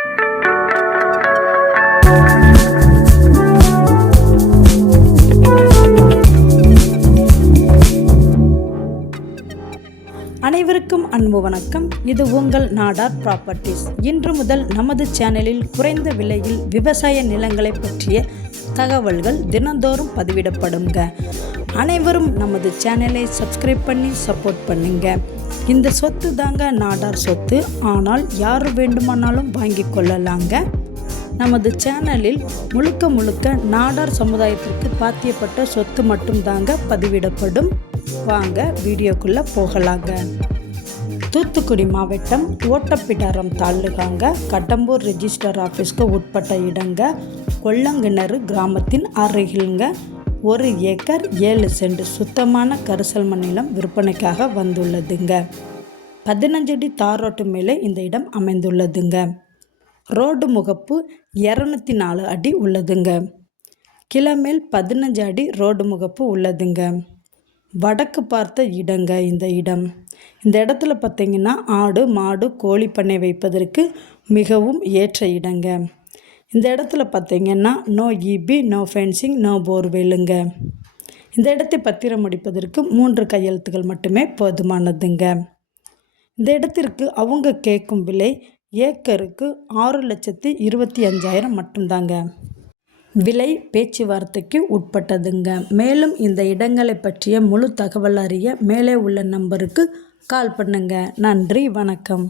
அனைவருக்கும் அன்பு வணக்கம். இது உங்கள் நாடார் ப்ராப்பர்ட்டிஸ். இன்று முதல் நமது சேனலில் குறைந்த விலையில் விவசாய நிலங்களை பற்றிய தகவல்கள் தினந்தோறும் பதிவிடப்படுங்க. அனைவரும் நமது சேனலை சப்ஸ்கிரைப் பண்ணி சப்போர்ட் பண்ணுங்க. இந்த சொத்து தாங்க நாடார் சொத்து, ஆனால் யார் வேண்டுமானாலும் வாங்கி கொள்ளலாங்க. நமது சேனலில் முழுக்க நாடார் சமுதாயத்திற்கு பாத்தியப்பட்ட சொத்து மட்டும்தாங்க பதிவிடப்படும். வாங்க வீடியோக்குள்ளே போகலாங்க. தூத்துக்குடி மாவட்டம் ஓட்டப்பிடாரம் தாலுகாங்க, கடம்பூர் ரெஜிஸ்டர் ஆஃபீஸ்க்கு உட்பட்ட இடங்க, கொல்லங்கிணறு கிராமத்தின் அருகிலுங்க 1 ஏக்கர் 7 சென்ட் சுத்தமான கரிசல் மண் நிலம் விற்பனைக்காக வந்துள்ளதுங்க. 15 அடி தார் ரோட்டு மேலே இந்த இடம் அமைந்துள்ளதுங்க. ரோடு முகப்பு 204 அடி உள்ளதுங்க. கிழமேல் 15 அடி ரோடு முகப்பு உள்ளதுங்க. வடக்கு பார்த்த இடங்க இந்த இடம். இந்த இடத்துல பார்த்திங்கன்னா ஆடு மாடு கோழி பண்ணை வைப்பதற்கு மிகவும் ஏற்ற இடங்க. இந்த இடத்துல பார்த்திங்கன்னா no EB, no fencing, no போர்வெல்லுங்க. இந்த இடத்தை பத்திரம் முடிப்பதற்கு 3 கையெழுத்துகள் மட்டுமே போதுமானதுங்க. இந்த இடத்திற்கு அவங்க கேட்கும் விலை ஏக்கருக்கு 6,25,000 மட்டும்தாங்க. விலை பேச்சுவார்த்தைக்கு உட்பட்டதுங்க. மேலும் இந்த இடங்களை பற்றிய முழு தகவல் அறிய மேலே உள்ள நம்பருக்கு கால் பண்ணுங்க. நன்றி, வணக்கம்.